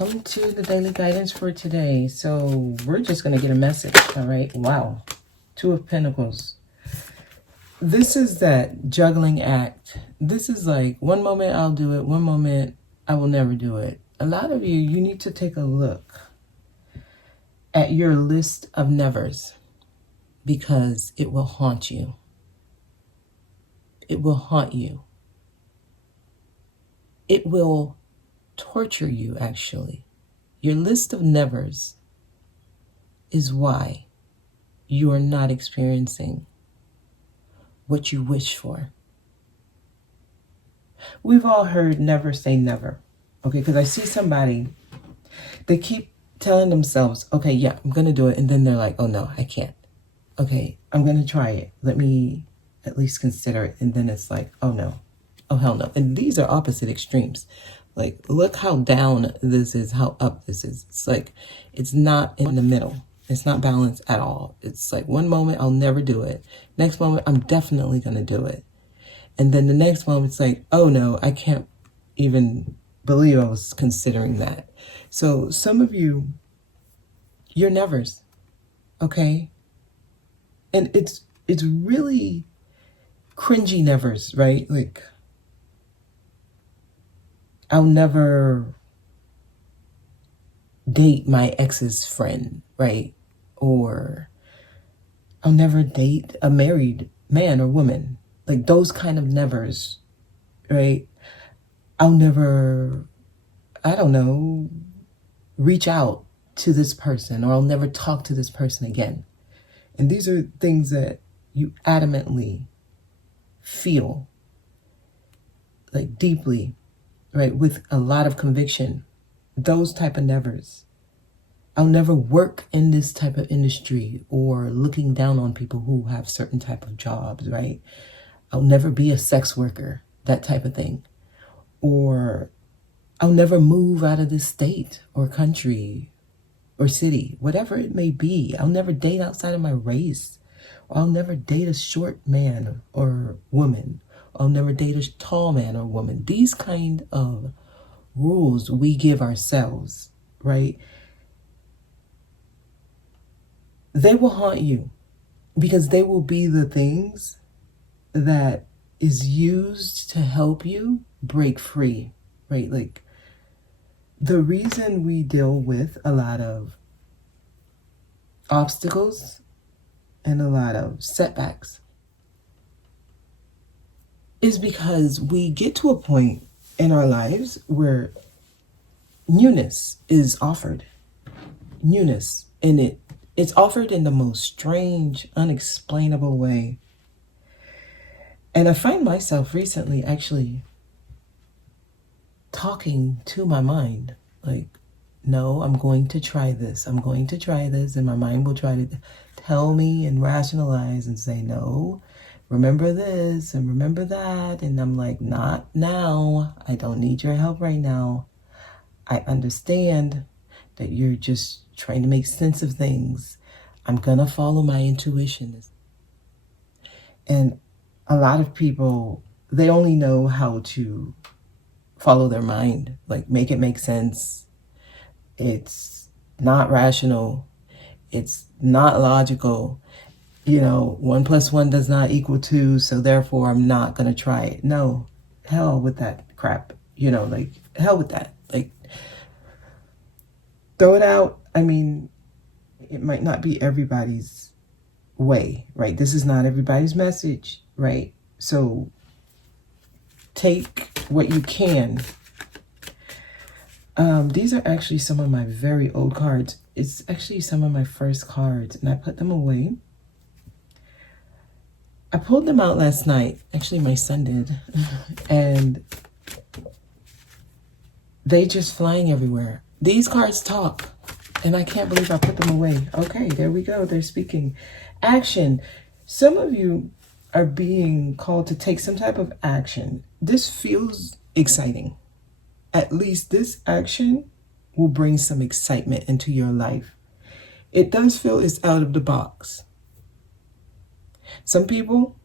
welcome to the daily guidance for today. So we're just going to get a message, all right? Wow. Two of Pentacles. This is that juggling act. This is like one moment I'll do it, one moment I will never do it. A lot of you need to take a look at your list of nevers because it will haunt you. It will haunt you. It will torture you, actually. Your list of nevers is why you are not experiencing what you wish for. We've all heard never say never, okay? Because I see somebody, they keep telling themselves, okay, yeah, I'm going to do it. And then they're like, oh no, I can't. Okay, I'm going to try it. Let me at least consider it. And then it's like, oh no, oh hell no. And these are opposite extremes. Like, look how down this is, how up this is. It's like, it's not in the middle. It's not balanced at all. It's like one moment, I'll never do it. Next moment, I'm definitely going to do it. And then the next moment, it's like, oh no, I can't even believe I was considering that. So some of you, you're nevers, okay? And it's really cringy nevers, right? Like, I'll never date my ex's friend, right? Or I'll never date a married man or woman. Like those kind of nevers, right? I'll never, I don't know, reach out to this person, or I'll never talk to this person again. And these are things that you adamantly feel, like deeply, right, with a lot of conviction. Those type of nevers. I'll never work in this type of industry, or looking down on people who have certain type of jobs, right? I'll never be a sex worker, that type of thing. Or I'll never move out of this state or country or city, whatever it may be. I'll never date outside of my race. Or I'll never date a short man or woman. I'll never date a tall man or woman. These kind of rules we give ourselves, right? They will haunt you because they will be the things that is used to help you break free, right? Like the reason we deal with a lot of obstacles and a lot of setbacks is because we get to a point in our lives where newness is offered. Newness. And it's offered in the most strange, unexplainable way. And I find myself recently actually talking to my mind. Like, no, I'm going to try this. I'm going to try this. And my mind will try to tell me and rationalize and say, no, remember this and remember that. And I'm like, not now. I don't need your help right now. I understand that you're just trying to make sense of things. I'm going to follow my intuition. And a lot of people, they only know how to follow their mind, like make it make sense. It's not rational. It's not logical. You know, 1 + 1 does not equal 2, so therefore I'm not going to try it. No, hell with that crap. You know, like, hell with that. Like, throw it out. I mean, it might not be everybody's way, right? This is not everybody's message, right? So take what you can. These are actually some of my very old cards. It's actually some of my first cards, and I put them away. I pulled them out last night. Actually, my son did. And they just flying everywhere. These cards talk, and I can't believe I put them away. Okay, there we go. They're speaking. Action. Some of you are being called to take some type of action. This feels exciting. At least this action will bring some excitement into your life. It does feel it's out of the box. Some people,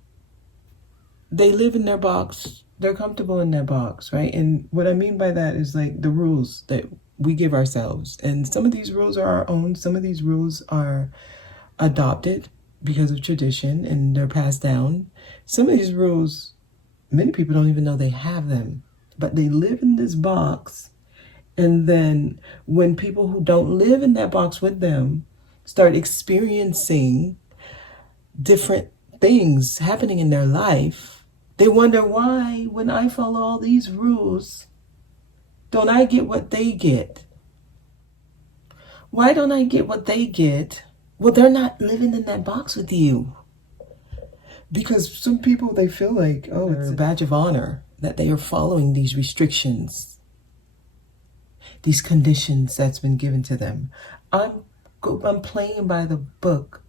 they live in their box. They're comfortable in their box, right? And what I mean by that is like the rules that we give ourselves. And some of these rules are our own. Some of these rules are adopted because of tradition and they're passed down. Some of these rules, many people don't even know they have them, but they live in this box. And then when people who don't live in that box with them start experiencing different things happening in their life, they wonder why, when I follow all these rules, don't I get what they get? Why don't I get what they get? Well, they're not living in that box with you. Because some people, they feel like, oh, it's a badge of honor that they are following these restrictions, these conditions that's been given to them. I'm playing by the book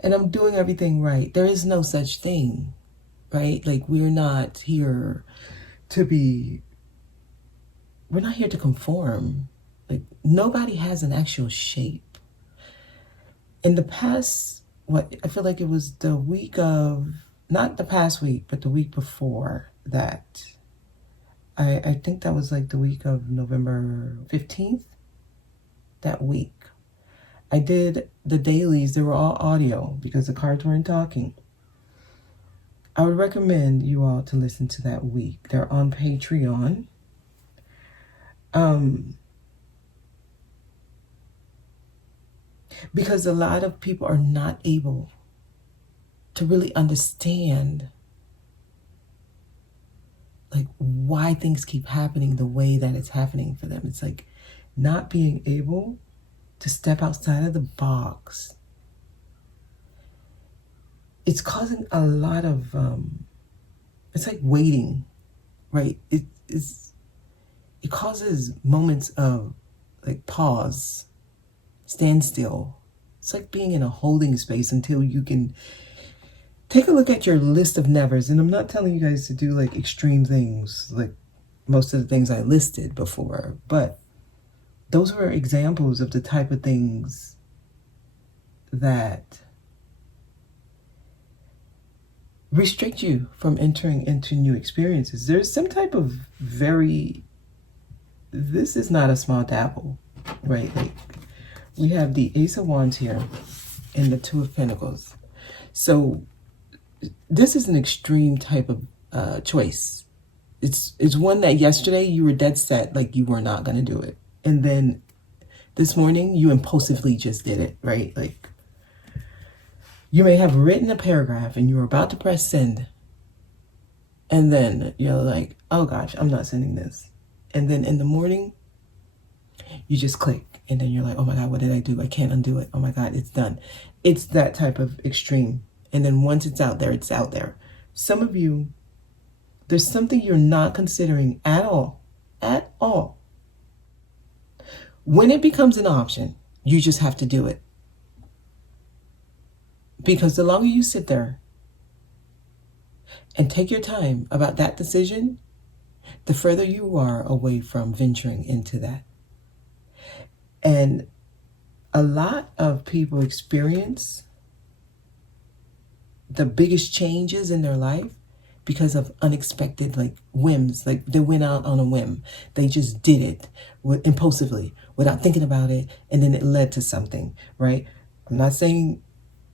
and I'm doing everything right. There is no such thing, right? Like, we're not here to conform. Like, nobody has an actual shape. In the past, I feel like it was the week of, not the past week, but the week before that. I think that was like the week of November 15th, that week. I did the dailies. They were all audio because the cards weren't talking. I would recommend you all to listen to that week. They're on Patreon. Because a lot of people are not able to really understand like why things keep happening the way that it's happening for them. It's like not being able to step outside of the box. It's causing a lot of, it's like waiting, right? It causes moments of like pause, standstill. It's like being in a holding space until you can take a look at your list of nevers. And I'm not telling you guys to do like extreme things, like most of the things I listed before, but those were examples of the type of things that restrict you from entering into new experiences. There's some type of this is not a small dabble, right? Like, we have the Ace of Wands here and the Two of Pentacles. So this is an extreme type of choice. It's one that yesterday you were dead set, like you were not going to do it. And then this morning you impulsively just did it, right? Like, you may have written a paragraph and you were about to press send. And then you're like, oh gosh, I'm not sending this. And then in the morning, you just click. And then you're like, oh my God, what did I do? I can't undo it. Oh my God, it's done. It's that type of extreme. And then once it's out there, it's out there. Some of you, there's something you're not considering at all. At all. When it becomes an option, you just have to do it. Because the longer you sit there and take your time about that decision, the further you are away from venturing into that. And a lot of people experience the biggest changes in their life because of unexpected like whims. Like, they went out on a whim. They just did it impulsively without thinking about it. And then it led to something, right? I'm not saying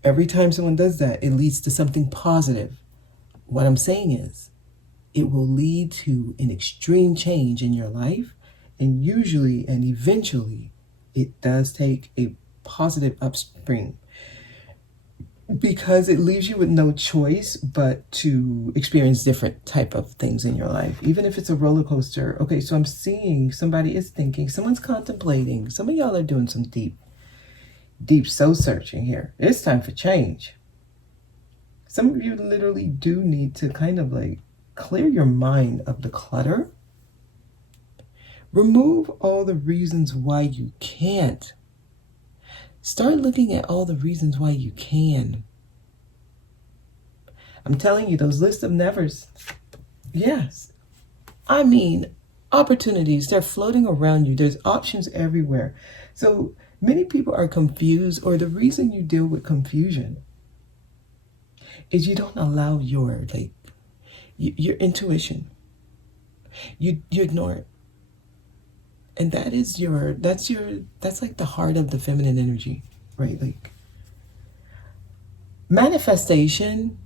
every time someone does that, it leads to something positive. What I'm saying is it will lead to an extreme change in your life. And usually and eventually it does take a positive upspring, because it leaves you with no choice but to experience different type of things in your life, even if it's a roller coaster. Okay, so I'm seeing somebody is thinking, someone's contemplating. Some of y'all are doing some deep soul searching here. It's time for change. Some of you literally do need to kind of like clear your mind of the clutter. Remove all the reasons why you can't. Start looking at all the reasons why you can. I'm telling you, those lists of nevers. Yes. I mean, opportunities, they're floating around you. There's options everywhere. So many people are confused, or the reason you deal with confusion is you don't allow your intuition. You ignore it. And that's like the heart of the feminine energy, right? Like manifestation,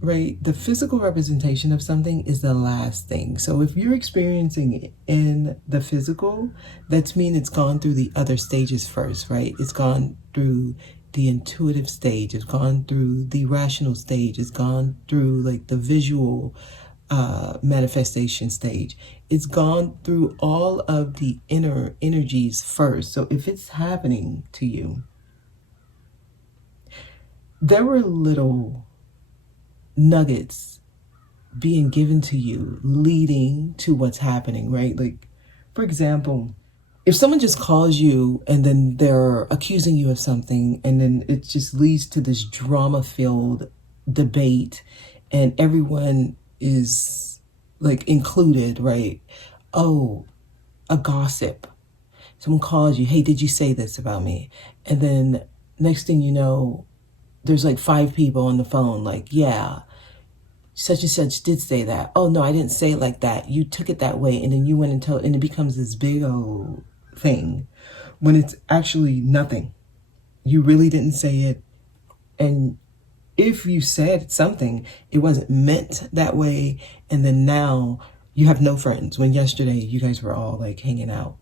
right? The physical representation of something is the last thing. So if you're experiencing it in the physical, that's mean it's gone through the other stages first, right? It's gone through the intuitive stage, it's gone through the rational stage, it's gone through like the visual manifestation stage. It's gone through all of the inner energies first. So if it's happening to you, there were little nuggets being given to you leading to what's happening, right? Like, for example, if someone just calls you and then they're accusing you of something, and then it just leads to this drama-filled debate, and everyone is like included, right? Oh, a gossip. Someone calls you, hey, did you say this about me? And then next thing you know, there's like 5 people on the phone, like, yeah, such and such did say that. Oh no, I didn't say it like that. You took it that way, and then you went and told, and it becomes this big old thing when it's actually nothing. You really didn't say it, and if you said something, it wasn't meant that way, and then now you have no friends when yesterday you guys were all like hanging out.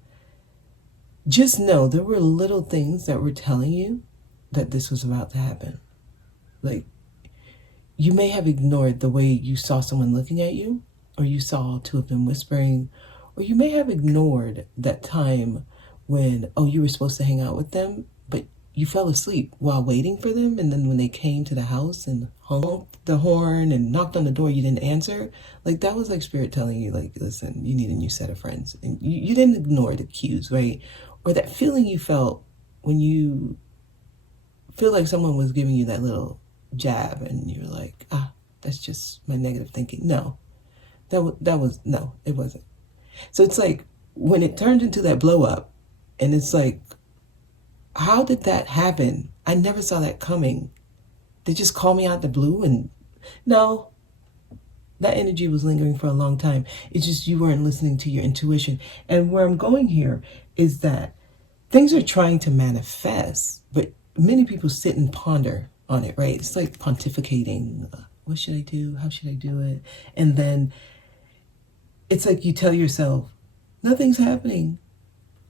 Just know there were little things that were telling you that this was about to happen. Like, you may have ignored the way you saw someone looking at you, or you saw 2 of them whispering, or you may have ignored that time when, oh, you were supposed to hang out with them, but you fell asleep while waiting for them, and then when they came to the house and honked the horn and knocked on the door, you didn't answer. Like, that was like spirit telling you, like, listen, you need a new set of friends. And you didn't ignore the cues, right? Or that feeling you felt when you feel like someone was giving you that little jab and you're like, that's just my negative thinking. No, no, it wasn't. So it's like when it turned into that blow up, and it's like, how did that happen? I never saw that coming. They just call me out the blue, and no, that energy was lingering for a long time. It's just you weren't listening to your intuition. And where I'm going here is that things are trying to manifest, but many people sit and ponder on it, right? It's like pontificating. What should I do? How should I do it? And then it's like you tell yourself, nothing's happening.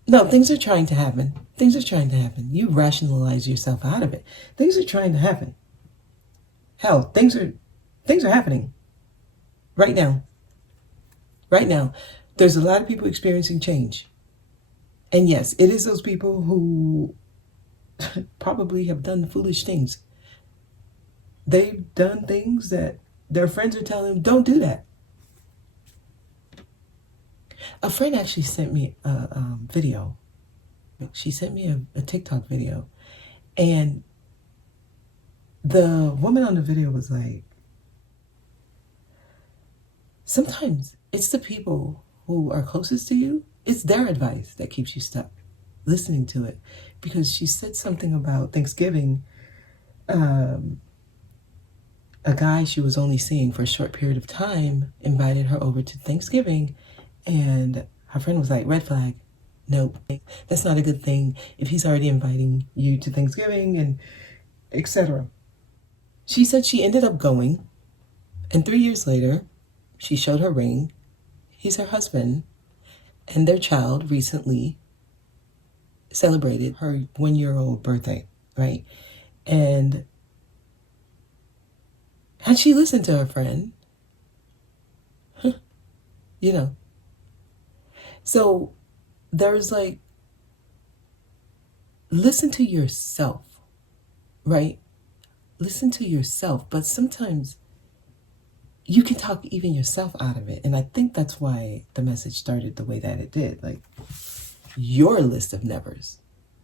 No, things are trying to happen. Things are trying to happen. You rationalize yourself out of it. Things are trying to happen. Hell, things are happening right now. Right now. There's a lot of people experiencing change. And yes, it is those people who probably have done foolish things. They've done things that their friends are telling them, don't do that. A friend actually sent me a video. She sent me a TikTok video. And the woman on the video was like, sometimes it's the people who are closest to you, it's their advice that keeps you stuck listening to it. Because she said something about Thanksgiving. A guy she was only seeing for a short period of time invited her over to Thanksgiving, and her friend was like, red flag. Nope, that's not a good thing if he's already inviting you to Thanksgiving, and etc. She said she ended up going, and 3 years later, she showed her ring. He's her husband, and their child recently celebrated her 1-year-old birthday, right? And had she listened to her friend, you know. So there's like, listen to yourself, right? Listen to yourself. But sometimes you can talk even yourself out of it. And I think that's why the message started the way that it did. Like, your list of nevers,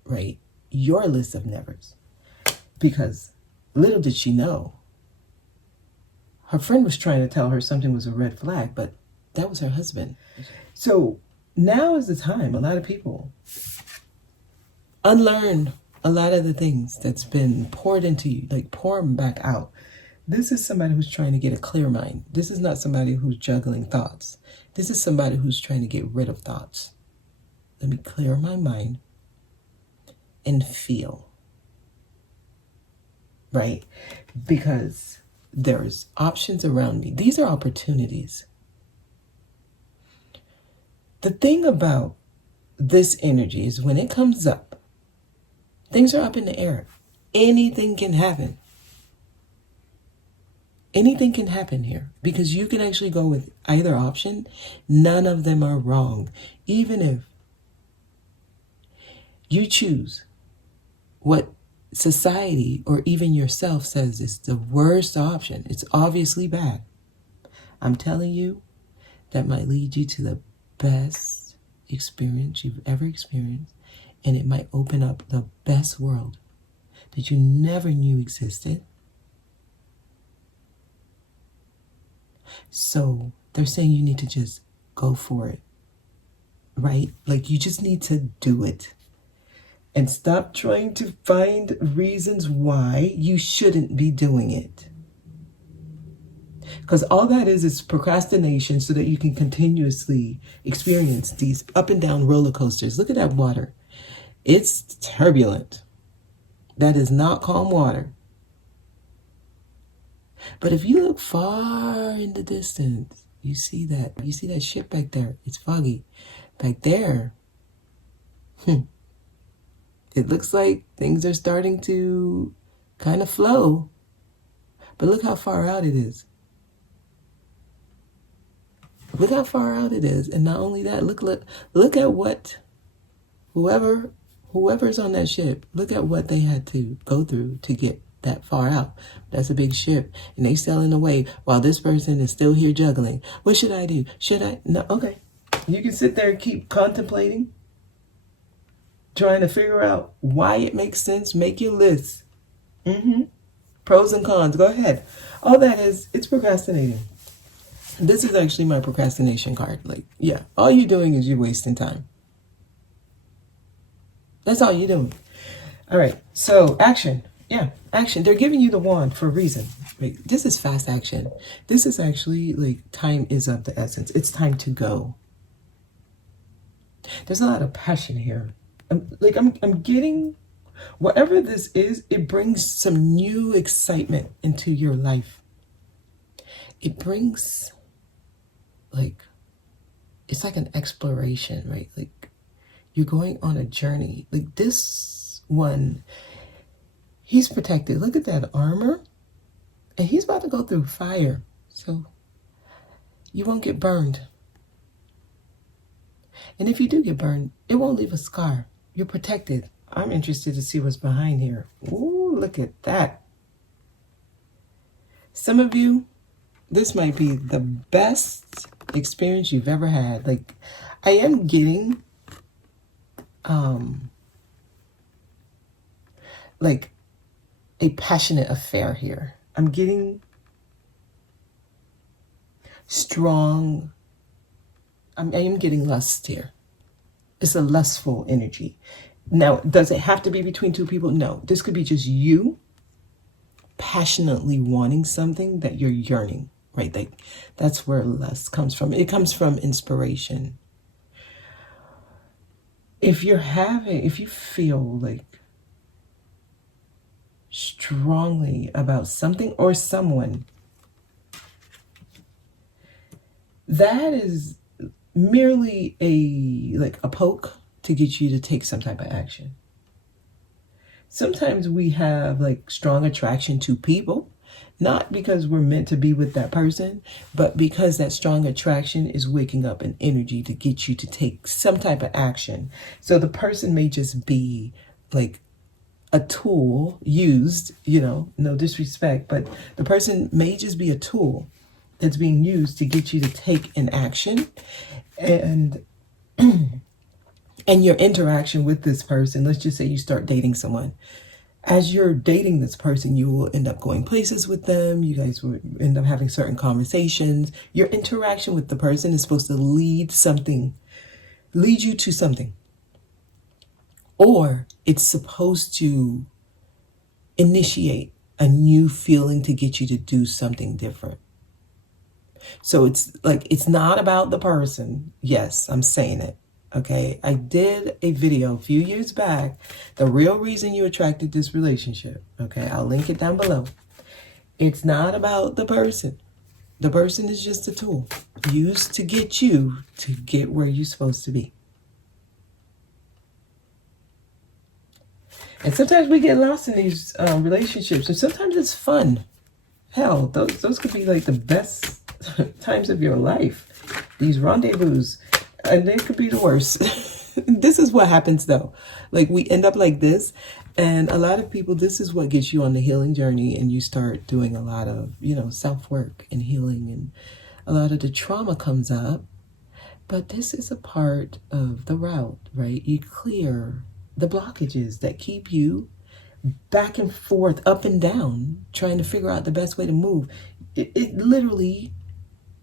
right? Your list of nevers. Because little did she know, her friend was trying to tell her something was a red flag, but that was her husband. So now is the time. A lot of people unlearn a lot of the things that's been poured into you, like pour them back out. This is somebody who's trying to get a clear mind. This is not somebody who's juggling thoughts. This is somebody who's trying to get rid of thoughts. Let me clear my mind and feel, right? Because there's options around me. These are opportunities. The thing about this energy is when it comes up, things are up in the air. Anything can happen. Anything can happen here because you can actually go with either option. None of them are wrong. Even if you choose what society or even yourself says is the worst option, it's obviously bad. I'm telling you, that might lead you to the best experience you've ever experienced, and it might open up the best world that you never knew existed. So they're saying you need to just go for it, right? Like you just need to do it and stop trying to find reasons why you shouldn't be doing it. Because all that is procrastination so that you can continuously experience these up and down roller coasters. Look at that water. It's turbulent. That is not calm water. But if you look far in the distance, you see that ship back there. It's foggy. Back there, it looks like things are starting to kind of flow. But look how far out it is. Look how far out it is. And not only that, look at what whoever's on that ship, look at what they had to go through to get that far out. That's a big ship. And they sailing away while this person is still here juggling. What should I do? Should I? No, okay. You can sit there and keep contemplating, trying to figure out why it makes sense. Make your list. Pros and cons. Go ahead. All that is, it's procrastinating. This is actually my procrastination card. Like, yeah, all you're doing is you're wasting time. That's all you're doing. All right. So action. Yeah, action. They're giving you the wand for a reason. Right? This is fast action. This is actually like time is of the essence. It's time to go. There's a lot of passion here. I'm getting whatever this is, it brings some new excitement into your life. It brings it's like an exploration, right? Like you're going on a journey. Like this one, he's protected. Look at that armor. And he's about to go through fire. So you won't get burned. And if you do get burned, it won't leave a scar. You're protected. I'm interested to see what's behind here. Ooh, look at that. Some of you, this might be the best experience you've ever had. Like, I am getting, like a passionate affair here. I'm getting strong. I am getting lust here. It's a lustful energy. Now, does it have to be between two people? No. This could be just you passionately wanting something that you're yearning, right? Like that's where lust comes from. It comes from inspiration. If you feel like strongly about something or someone, that is merely a poke to get you to take some type of action. Sometimes we have like strong attraction to people, not because we're meant to be with that person, but because that strong attraction is waking up an energy to get you to take some type of action. So the person may just be like a tool used, no disrespect, but the person may just be a tool that's being used to get you to take an action. And and your interaction with this person, let's just say you start dating someone. As you're dating this person, you will end up going places with them. You guys will end up having certain conversations. Your interaction with the person is supposed to lead you to something. Or it's supposed to initiate a new feeling to get you to do something different. So it's like, it's not about the person. Yes, I'm saying it. Okay, I did a video a few years back, the real reason you attracted this relationship. Okay, I'll link it down below. It's not about the person. The person is just a tool used to get you to get where you're supposed to be. And sometimes we get lost in these relationships, and sometimes it's fun. Hell, those could be like the best times of your life. These rendezvous, and they could be the worst. This is what happens though. Like we end up like this, and a lot of people, this is what gets you on the healing journey, and you start doing a lot of, self-work and healing, and a lot of the trauma comes up. But this is a part of the route, right? You clear the blockages that keep you back and forth, up and down, trying to figure out the best way to move. It literally,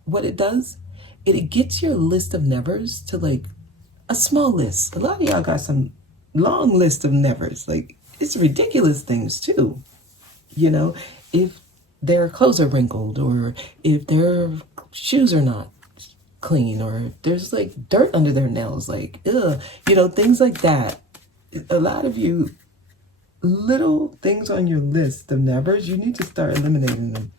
what it does, it gets your list of nevers to like a small list. A lot of y'all got some long list of nevers. Like, it's ridiculous things too. If their clothes are wrinkled, or if their shoes are not clean, or there's like dirt under their nails, like, ugh, things like that. A lot of you, little things on your list of nevers, you need to start eliminating them.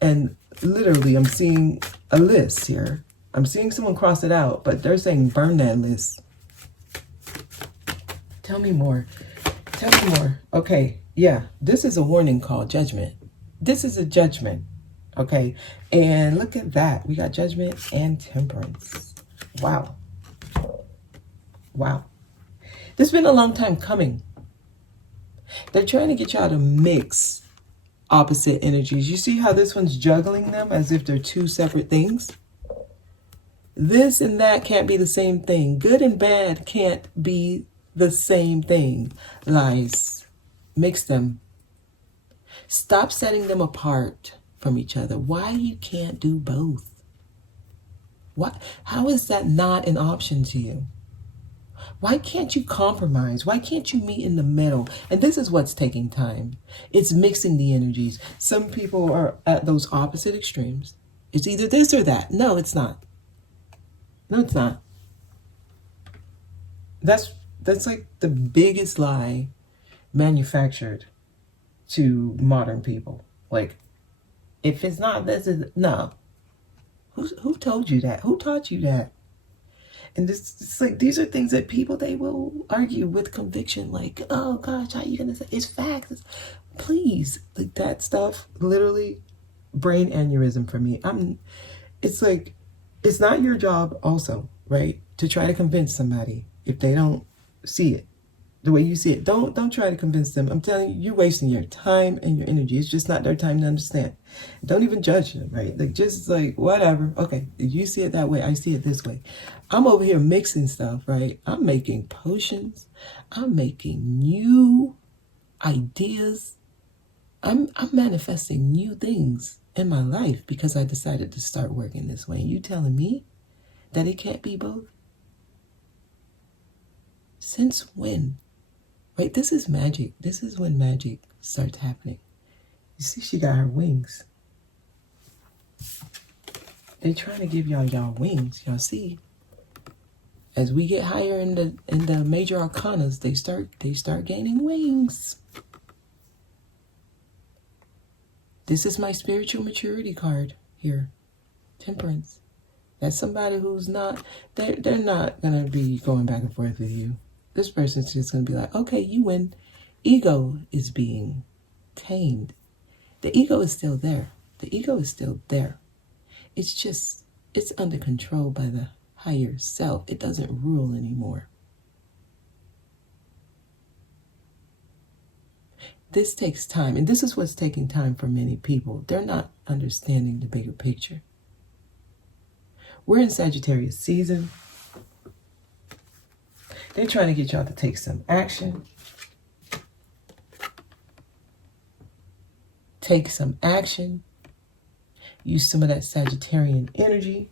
And literally, I'm seeing a list here. I'm seeing someone cross it out, but they're saying burn that list. Tell me more. Tell me more. Okay, yeah, this is a warning call, judgment. This is a judgment, okay? And look at that. We got judgment and temperance. Wow. Wow. This has been a long time coming. They're trying to get y'all to mix opposite energies. You see how this one's juggling them as if they're two separate things? This and that can't be the same thing. Good and bad can't be the same thing. Lies. Mix them. Stop setting them apart from each other. Why you can't do both? What? How is that not an option to you? Why can't you compromise? Why can't you meet in the middle? And this is what's taking time. It's mixing the energies. Some people are at those opposite extremes. It's either this or that. No, it's not. No, it's not. That's like the biggest lie manufactured to modern people. Like, if it's not this, is no. Who told you that? Who taught you that? And it's like, these are things that people, they will argue with conviction. Like, oh gosh, how are you gonna say it's facts? Please, like that stuff, literally, brain aneurysm for me. It's like, it's not your job also, right, to try to convince somebody if they don't see it the way you see it. Don't try to convince them. I'm telling you, you're wasting your time and your energy. It's just not their time to understand. Don't even judge them, right? Like, just like, whatever. Okay, you see it that way, I see it this way. I'm over here mixing stuff, right? I'm making potions. I'm making new ideas. I'm manifesting new things in my life because I decided to start working this way. And you telling me that it can't be both? Since when? Right, this is magic. This is when magic starts happening. You see, she got her wings. They're trying to give y'all wings. Y'all see? As we get higher in the major arcanas, they start gaining wings. This is my spiritual maturity card here. Temperance. That's somebody who's not, they're not gonna be going back and forth with you. This person's just going to be like, okay, you win. Ego is being tamed. The ego is still there. The ego is still there. It's just, it's under control by the higher self. It doesn't rule anymore. This takes time. And this is what's taking time for many people. They're not understanding the bigger picture. We're in Sagittarius season. They're trying to get y'all to take some action. Take some action. Use some of that Sagittarian energy.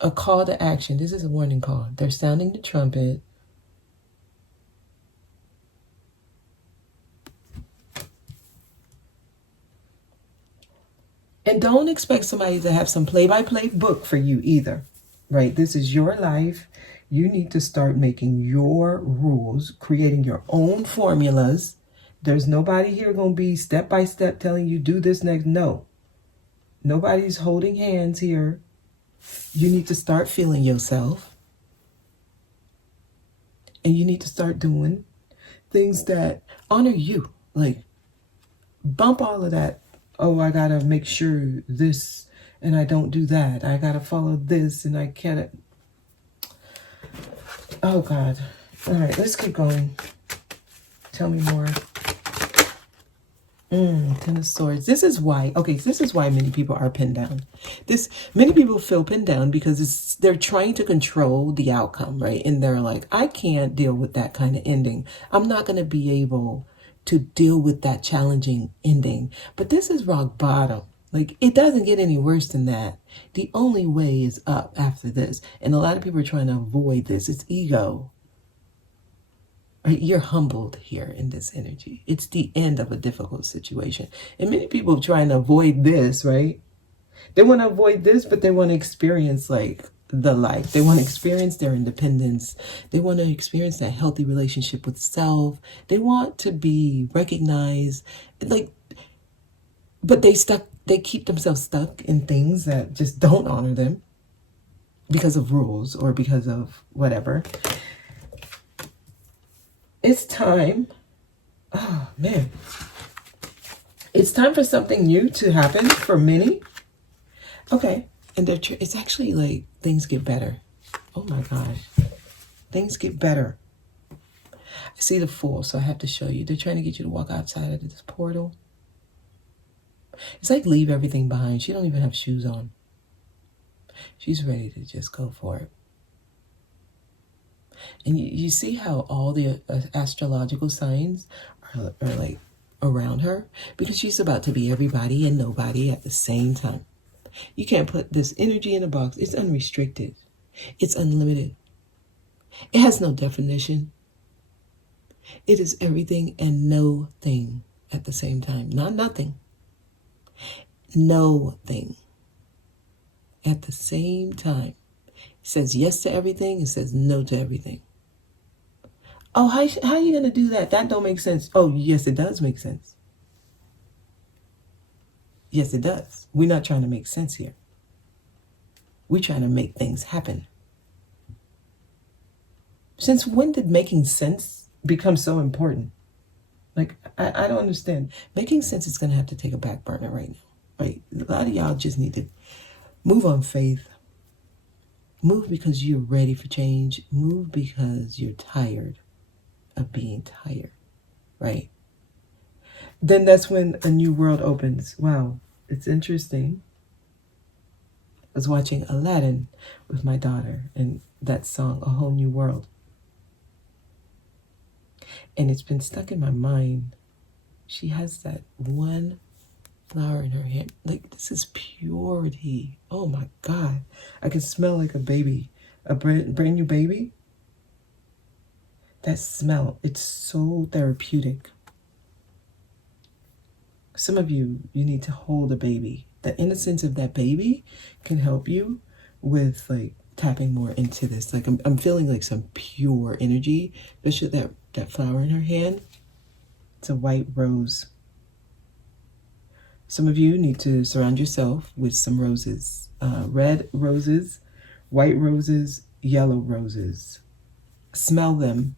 A call to action. This is a warning call. They're sounding the trumpet. And don't expect somebody to have some play-by-play book for you either, right? This is your life. You need to start making your rules, creating your own formulas. There's nobody here going to be step by step telling you do this next. No. Nobody's holding hands here. You need to start feeling yourself. And you need to start doing things that honor you. Like, bump all of that. Oh, I got to make sure this and I don't do that. I got to follow this and I can't. Oh, God. All right, let's keep going. Tell me more. Ten of Swords. This is why, this is why many people are pinned down. Many people feel pinned down because they're trying to control the outcome, right? And they're like, I can't deal with that kind of ending. I'm not going to be able to deal with that challenging ending. But this is rock bottom. Like, it doesn't get any worse than that. The only way is up after this. And a lot of people are trying to avoid this. It's ego. Right? You're humbled here in this energy. It's the end of a difficult situation. And many people are trying to avoid this, right? They want to avoid this, but they want to experience like the life. They want to experience their independence. They want to experience that healthy relationship with self. They want to be recognized. Like, but they keep themselves stuck in things that just don't honor them because of rules or because of whatever. It's time. Oh, man. It's time for something new to happen for many. Okay. And it's actually like things get better. Oh, my gosh. Things get better. I see the Fool, so I have to show you. They're trying to get you to walk outside of this portal. It's like leave everything behind. She don't even have shoes on. She's ready to just go for it. And you see how all the astrological signs are like around her? Because she's about to be everybody and nobody at the same time. You can't put this energy in a box. It's unrestricted. It's unlimited. It has no definition. It is everything and no thing at the same time. Not nothing. No thing. At the same time. It says yes to everything. It says no to everything. Oh, how are you going to do that? That don't make sense. Oh, yes, it does make sense. Yes, it does. We're not trying to make sense here. We're trying to make things happen. Since when did making sense become so important? Like, I don't understand. Making sense is going to have to take a back burner right now. Right? A lot of y'all just need to move on faith. Move because you're ready for change. Move because you're tired of being tired, right? Then that's when a new world opens. Wow, it's interesting. I was watching Aladdin with my daughter and that song, A Whole New World. And it's been stuck in my mind. She has that one flower in her hand. Like, this is purity. Oh my God. I can smell like a baby, a brand new baby. That smell, it's so therapeutic. Some of you need to hold a baby. The innocence of that baby can help you with like tapping more into this. Like I'm feeling like some pure energy, especially that flower in her hand. It's a white rose. Some of you need to surround yourself with some roses. Red roses, white roses, yellow roses. Smell them.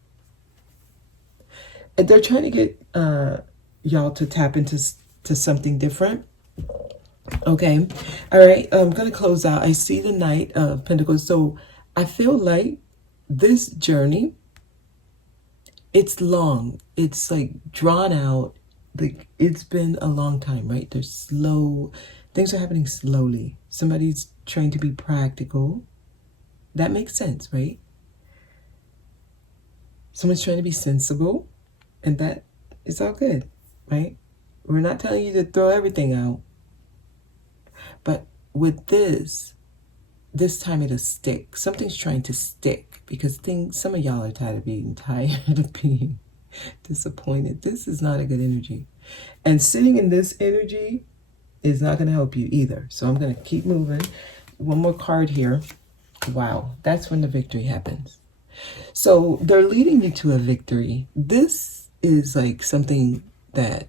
And they're trying to get y'all to tap into something different. Okay. All right. I'm going to close out. I see the Knight of Pentacles. So I feel like this journey, it's long. It's like drawn out. Like it's been a long time, right? They're slow. Things are happening slowly. Somebody's trying to be practical. That makes sense, right? Someone's trying to be sensible, and that is all good, right? We're not telling you to throw everything out. But with this time it'll stick. Something's trying to stick because some of y'all are tired of being disappointed. This is not a good energy. And sitting in this energy is not going to help you either. So I'm going to keep moving. One more card here. Wow, that's when the victory happens. So they're leading you to a victory. This is like something that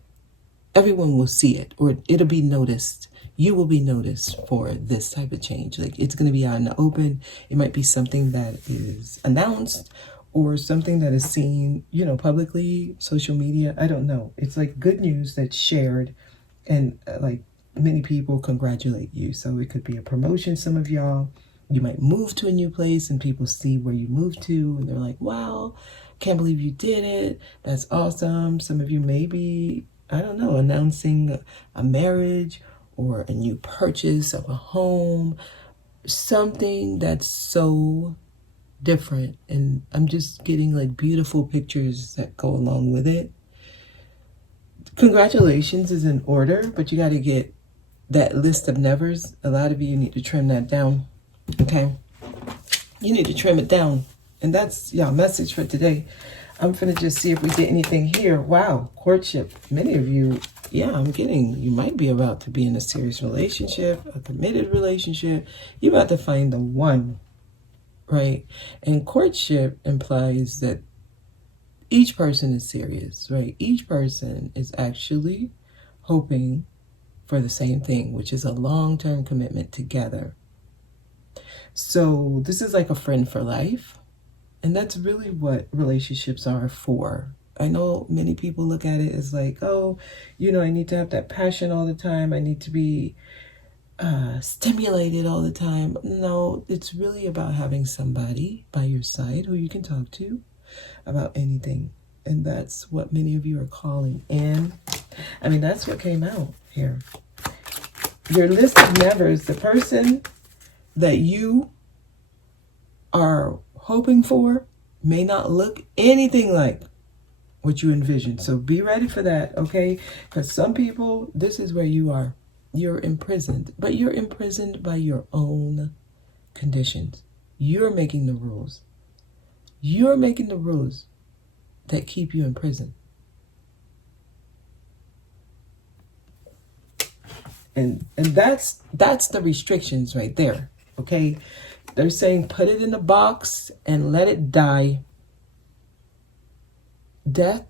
everyone will see it, or it'll be noticed. You will be noticed for this type of change. Like, it's going to be out in the open. It might be something that is announced or something that is seen, you know, publicly, social media. I don't know. It's like good news that's shared, and like many people congratulate you. So it could be a promotion. Some of y'all, you might move to a new place and people see where you moved to and they're like, wow, can't believe you did it. That's awesome. Some of you may be, I don't know, announcing a marriage or a new purchase of a home, something that's so different. And I'm just getting like beautiful pictures that go along with it. Congratulations is in order, but you got to get that list of nevers. A lot of you need to trim that down. Okay, you need to trim it down. And that's y'all message for today. I'm gonna just see if we get anything here. Wow, courtship. Many of you, yeah, I'm getting, you might be about to be in a serious relationship, a committed relationship. You're about to find the one, right? And courtship implies that each person is serious, right? Each person is actually hoping for the same thing, which is a long-term commitment together. So this is like a friend for life. And that's really what relationships are for. I know many people look at it as like, oh, you know, I need to have that passion all the time. I need to be stimulated all the time. No, it's really about having somebody by your side who you can talk to about anything. And that's what many of you are calling in. I mean, that's what came out here. Your list of nevers, the person that you are hoping for may not look anything like what you envision. So be ready for that, okay? Because some people, this is where you are. You're imprisoned, but you're imprisoned by your own conditions. You're making the rules. You're making the rules that keep you in prison. And that's the restrictions right there, okay? They're saying put it in a box and let it die. Death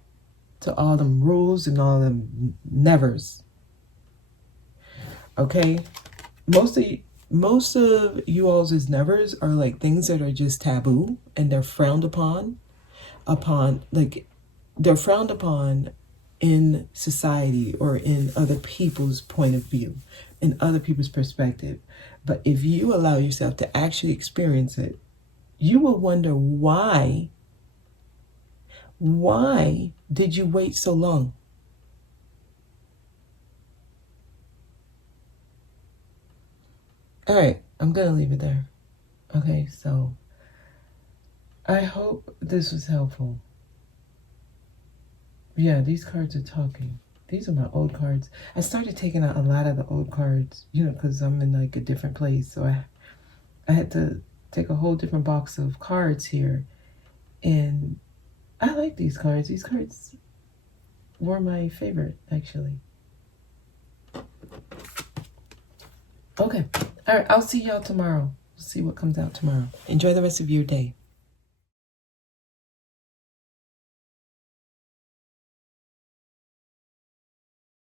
to all them rules and all them nevers. Okay? Most of you all's nevers are like things that are just taboo and they're frowned upon they're frowned upon in society or in other people's point of view, in other people's perspective. But if you allow yourself to actually experience it, you will wonder why did you wait so long? All right, I'm going to leave it there. Okay, so I hope this was helpful. Yeah, these cards are talking. These are my old cards. I started taking out a lot of the old cards, you know, because I'm in like a different place. So I had to take a whole different box of cards here. And I like these cards. These cards were my favorite, actually. Okay. All right, I'll see y'all tomorrow. We'll see what comes out tomorrow. Enjoy the rest of your day.